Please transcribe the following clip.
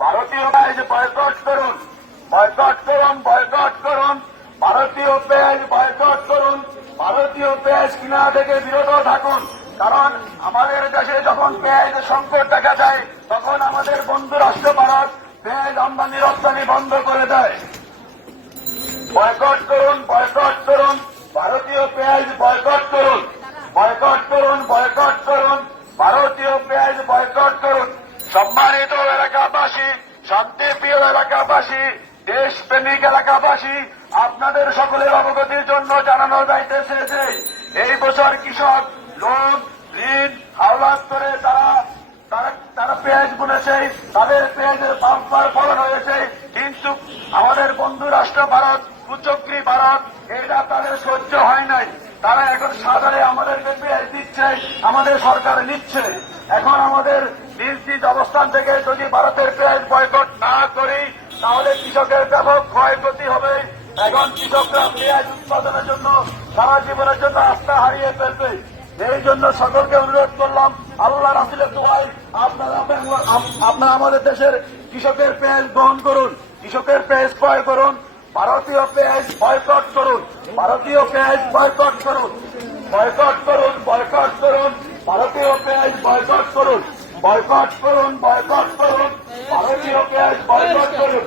ভারতীয় পেঁয়াজ বয়কট করুন। বয়কট করুন বয়কট করুন। ভারতীয় পেঁয়াজ বয়কট করুন। ভারতীয় পেঁয়াজ কিনা থেকে বিরত থাকুন। কারণ আমাদের দেশে যখন পেঁয়াজের সংকট দেখা যায় তখন আমাদের বন্ধু রাষ্ট্র ভারত পেঁয়াজ আমদানি রপ্তানি বন্ধ করে দেয়। বয়কট করুন বয়কট করুন। ভারতীয় পেঁয়াজ বয়কট করুন। বয়কট করুন বয়কট করুন। ভারতীয় পেঁয়াজ বয়কট করুন। সম্মানিত এলাকাবাসী, শান্তিপ্রিয় এলাকাবাসী, দেশপ্রেমিক এলাকাবাসী, আপনাদের সকলের অবগতির জন্য জানানো যাইতেছে যে এই বছর কৃষক লোন, ঋণ, হাওলাত করে তারা তারা পেঁয়াজ বুনেছে, তাদের পেঁয়াজের পাম্পার ফলন হয়েছে। কিন্তু আমাদের বন্ধু রাষ্ট্র ভারত, কুচক্রি ভারত, এটা তাদের সহ্য হয় নাই। তারা এখন সাধারণে আমাদের সরকার নিচ্ছে। এখন আমাদের নিজ অবস্থান থেকে যদি ভারতের পেঁয়াজ বয়কট না করি, তাহলে কৃষকের ব্যাপক ক্ষয়ক্ষতি হবে। এখন কৃষকরা পেঁয়াজ উৎপাদনের জন্য সারা জীবনের জন্য আস্থা হারিয়ে ফেলবে। এই জন্য সকলকে অনুরোধ করলাম, আল্লাহ রাসুলের দোয়াই আপনারা আপনারা আমাদের দেশের কৃষকের পেঁয়াজ গ্রহণ করুন, কৃষকের পেঁয়াজ ক্রয় করুন, ভারতীয় পেঁয়াজ বয়কট করুন, ভারতীয় পেঁয়াজ বয়কট করুন বয়কট করুন বয়কট করুন। বয়কট করুন বয়কট করুন বয়কট করুন। ভারতীয় গ্যাস বয়কট করুন।